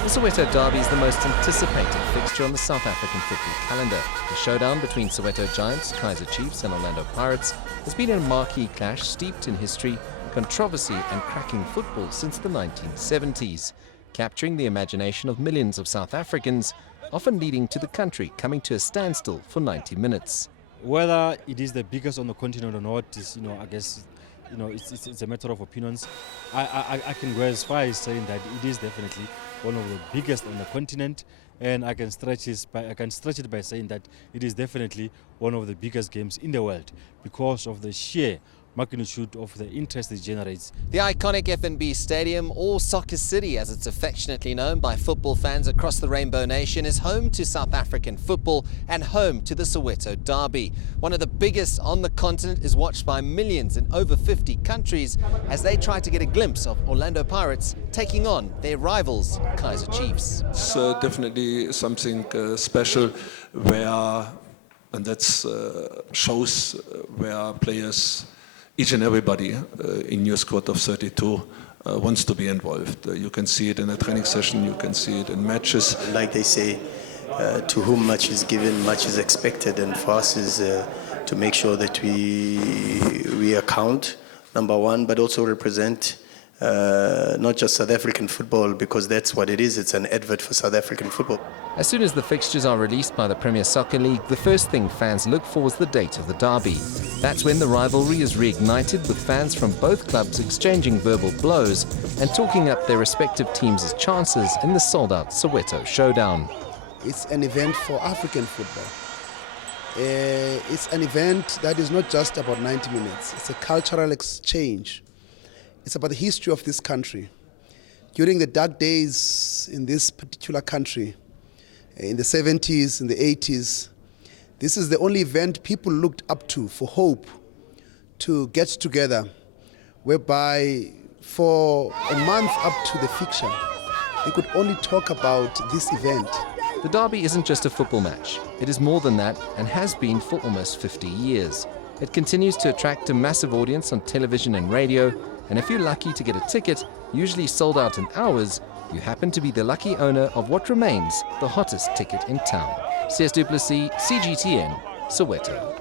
The Soweto Derby is the most anticipated fixture on the South African football calendar. The showdown between Soweto Giants, Kaizer Chiefs and Orlando Pirates has been a marquee clash steeped in history, controversy and cracking football since the 1970s, capturing the imagination of millions of South Africans, often leading to the country coming to a standstill for 90 minutes. Whether it is the biggest on the continent or not is, I guess, it's a matter of opinions. I can go as far as saying that it is definitely one of the biggest on the continent, and I can stretch it by saying that it is definitely one of the biggest games in the world because of the sheer magnitude of the interest it generates. The iconic FNB Stadium, or Soccer City as it's affectionately known by football fans across the Rainbow Nation, is home to South African football and home to the Soweto Derby. One of the biggest on the continent, is watched by millions in over 50 countries as they try to get a glimpse of Orlando Pirates taking on their rivals, Kaizer Chiefs. It's definitely something special where, and that shows where players, each and everybody in your squad of 32 wants to be involved. You can see it in a training session, you can see it in matches. Like they say, to whom much is given, much is expected, and for us is to make sure that we account, number one, but also represent not just South African football, because that's what it is. It's an advert for South African football. As soon as the fixtures are released by the Premier Soccer League, the first thing fans look for is the date of the derby. That's when the rivalry is reignited, with fans from both clubs exchanging verbal blows and talking up their respective teams' chances in the sold-out Soweto showdown. It's an event for African football. It's an event that is not just about 90 minutes. It's a cultural exchange. It's about the history of this country. During the dark days in this particular country, in the 70s, in the 80s, this is the only event people looked up to for hope to get together, whereby for a month up to the fixture, they could only talk about this event. The derby isn't just a football match. It is more than that and has been for almost 50 years. It continues to attract a massive audience on television and radio, and if you're lucky to get a ticket, usually sold out in hours, you happen to be the lucky owner of what remains the hottest ticket in town. CS Duplessis, CGTN, Soweto.